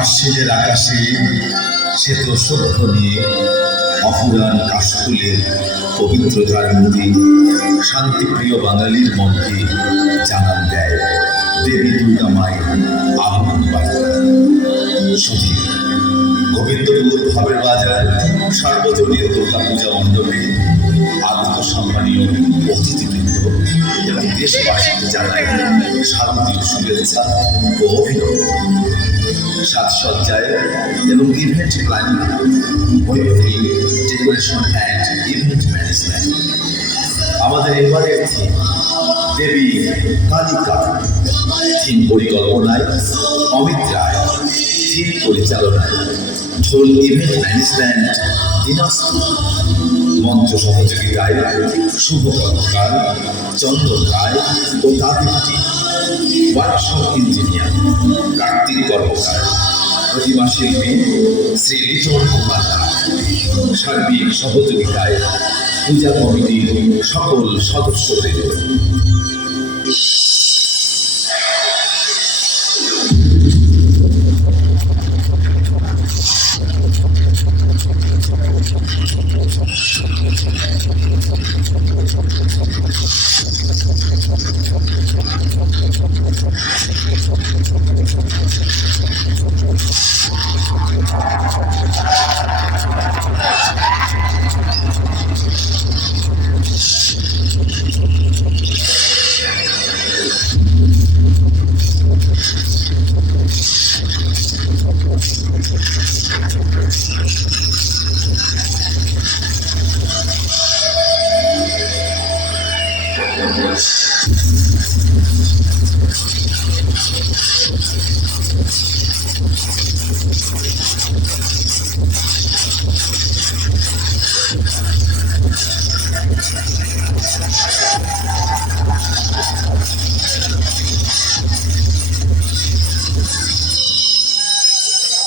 আশ্বিনের আকাশে শ্বেত সভ্য নিয়ে অফুরান কাশফুলের পবিত্রতার নদী শান্তিপ্রিয় বাঙালির মনকে জানান দেয় দেবী দুর্গা মায়ের আগমন বার্তা। শুধু গোবিন্দপুর ভাবের বাজার সার্বজনীন দুর্গা পূজা মণ্ডপে আগত সম্মানীয় অতিথিবৃন্দ এবং দেশবাসীকে জানায় শারদীয় শুভেচ্ছা ও অভিনন্দন। সাজসজ্জায় এবং ইভেন্ট প্ল্যানিং, বৈদ্যুতিক ডেকোরেশন অ্যান্ড ইভেন্ট ম্যানেজমেন্ট। আমাদের এবারের থিম দেবী কালিকা, থিম পরিকল্পনায় অমিত রায়, থিম পরিচালনায় ঢোল ইভেন্ট ম্যানেজমেন্ট দিনাজপুর, মঞ্চ সহযোগিতায় শুভ কর্মকার চন্দন রায় ও তাদের টিম, ওয়ার্কশপ ইঞ্জিনিয়ার কার্তিক কর্মকার, প্রতিমা শিল্পী শ্রী লিটন কুমার দাস, সার্বিক সহযোগিতায় পূজা কমিটির সকল সদস্যদের।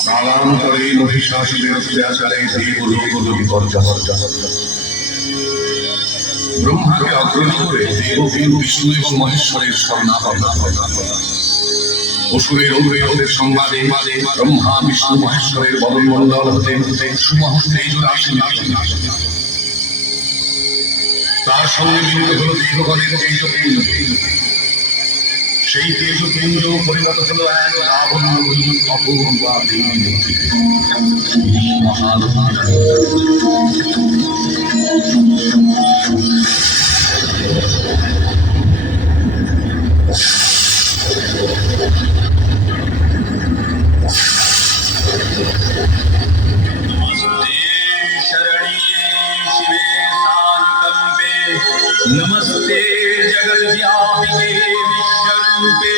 কালান্তরে মহিষাসুরের অত্যাচারে দেবলোক বিপর্যয়। ব্রহ্মাকে অগ্রণী করে দেবদেব বিষ্ণু এবং মহেশ্বরের শরণাপন্ন। অসুরের অগ্রগতির সংবাদে ব্রহ্মা বিষ্ণু মহেশ্বরের বদনমণ্ডল হতে সুমহূর্তে আসেন। তার সঙ্গে মিলিত হল দেবগণের তেজপুঞ্জ। সেই তেজপুঞ্জ পরিণত হল এক লাবণ্যময়ী অপূর্বা দেবী মূর্তিতে। नमस्ते जगद व्यापिके विश्वरूपे,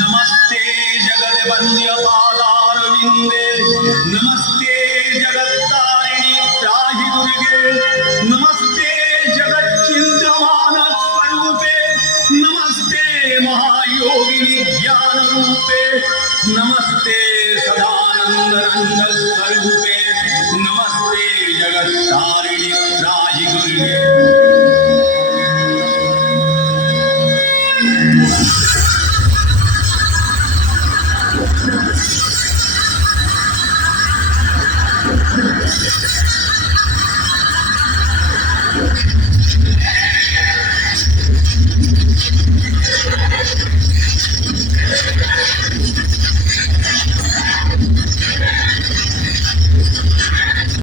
नमस्ते जगद वन्द्य पादारविन्दे, नमस्ते जगत्तारिणी त्राहि दुर्गे, नमस्ते जगच्चिन्त्यमान स्वरूपे, नमस्ते महायोगिनी ज्ञानरूपे, नमस्ते सदा